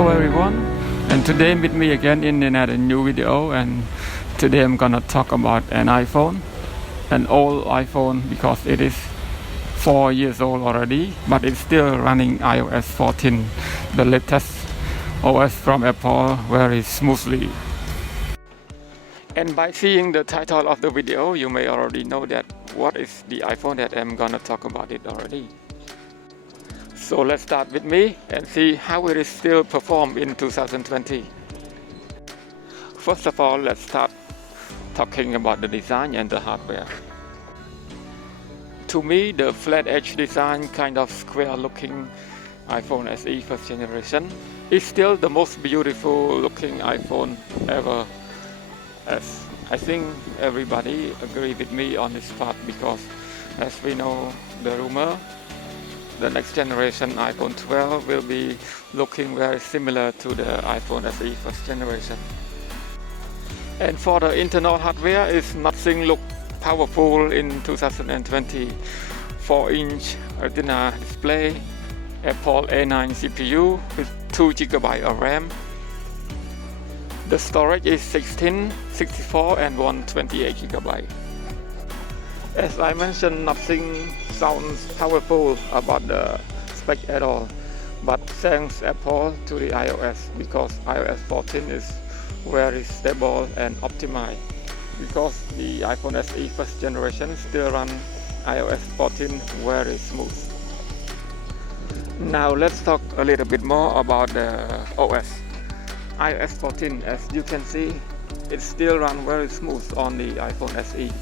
Hello everyone, and today with me again in another new video, and today I'm gonna talk about an iPhone, an old iPhone, because it is 4 years old already, but it's still running iOS 14, the latest OS from Apple, very smoothly. And by seeing the title of the video, you may already know that what is the iPhone that I'm gonna talk about it already. So let's start with me and see how it is still perform in 2020. First of all, let's start talking about the design and the hardware. To me, the flat edge design, kind of square looking iPhone SE first generation is still the most beautiful looking iPhone ever. As I think everybody agree with me on this part, because as we know the rumor, the next generation iPhone 12 will be looking very similar to the iPhone SE first generation. And for the internal hardware, is nothing look powerful in 2020. 4-inch Retina display, Apple A9 CPU with 2 GB of RAM. The storage is 16, 64 and 128 GB. As I mentioned, nothing sounds powerful about the spec at all, but thanks Apple to the iOS, because iOS 14 is very stable and optimized, because the iPhone SE first generation still run iOS 14 very smooth. Now let's talk a little bit more about the OS. iOS 14, as you can see, it still runs very smooth on the iPhone SE.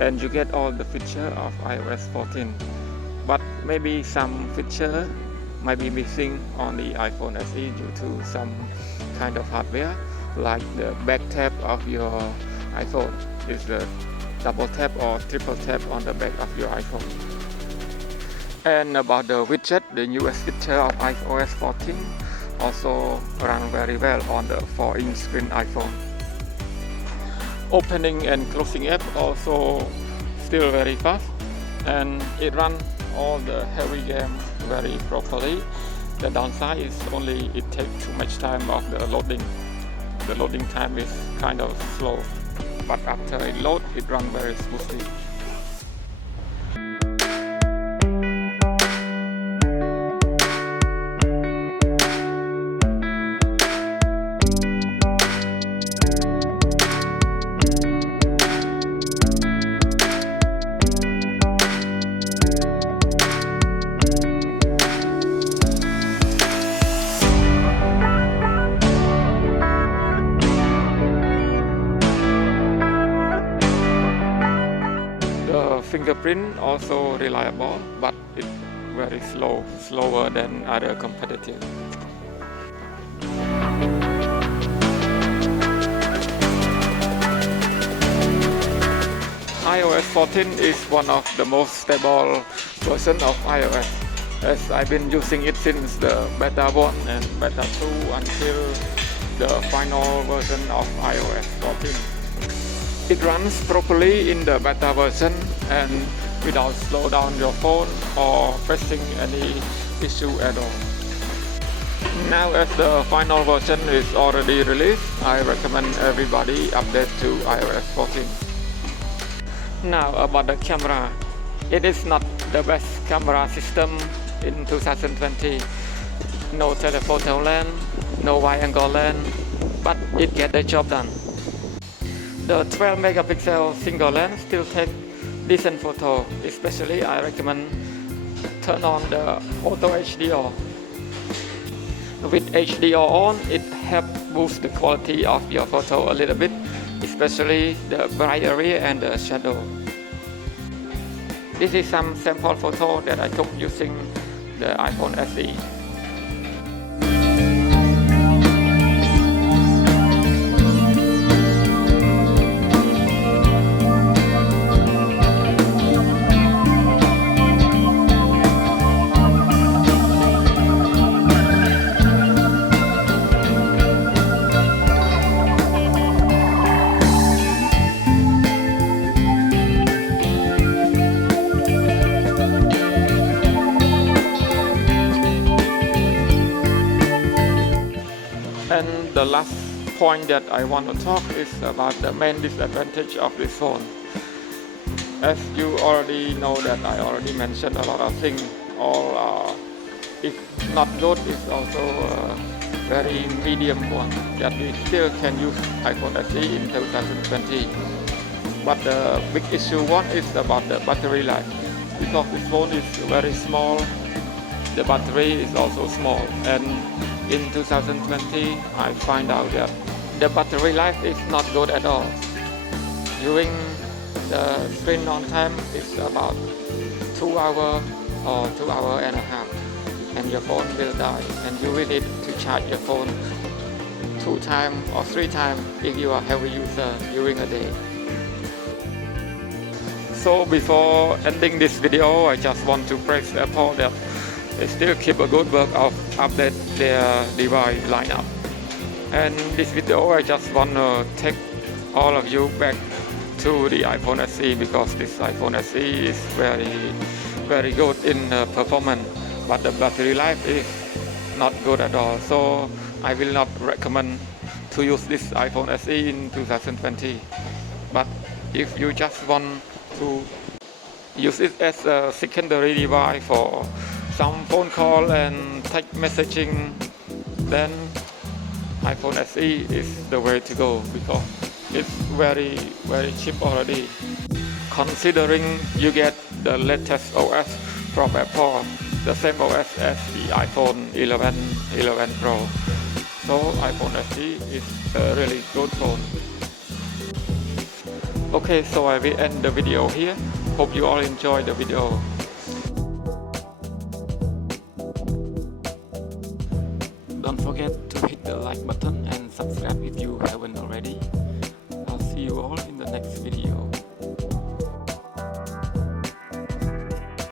And you get all the features of iOS 14, but maybe some feature might be missing on the iPhone SE due to some kind of hardware, like the back tap of your iPhone is the double tap or triple tap on the back of your iPhone. And about the widget, the newest feature of iOS 14 also run very well on the 4-inch screen iPhone. Opening and closing app also still very fast, and it runs all the heavy game very properly. The downside is only it takes too much time of the loading. The loading time is kind of slow, but after it loads, it runs very smoothly. Fingerprint also reliable, but it's very slower than other competitors. iOS 14 is one of the most stable versions of iOS, as I've been using it since the beta 1 and beta 2 until the final version of iOS 14. It runs properly in the beta version and without slow down your phone or facing any issue at all. Now as the final version is already released, I recommend everybody update to iOS 14. Now about the camera. It is not the best camera system in 2020. No telephoto lens, no wide angle lens, but it gets the job done. The 12 megapixel single lens still takes decent photo. Especially I recommend turn on the auto HDR. With HDR on, it helps boost the quality of your photo a little bit, especially the bright area and the shadow. This is some sample photo that I took using the iPhone SE. point that I want to talk is about the main disadvantage of this phone. As you already know that I already mentioned a lot of things. All if not good, is also a very medium one that we still can use iPhone SE in 2020. But the big issue one is about the battery life. Because this phone is very small, the battery is also small, and in 2020 I find out that the battery life is not good at all. During the screen on time is about 2 hours or 2 hours and a half, and your phone will die, and you will need to charge your phone 2 times or 3 times if you are heavy user during a day. So before ending this video, I just want to praise Apple that they still keep a good work of update their device lineup. And this video I just want to take all of you back to the iPhone SE, because this iPhone SE is very good in performance, but the battery life is not good at all. So I will not recommend to use this iPhone SE in 2020. But if you just want to use it as a secondary device for some phone call and text messaging, then iPhone SE is the way to go, because it's very cheap already. Considering you get the latest OS from Apple, the same OS as the iPhone 11, 11 Pro. So iPhone SE is a really good phone. Okay, so I will end the video here. Hope you all enjoyed the video. Don't forget to hit the like button and subscribe if you haven't already. I'll see you all in the next video.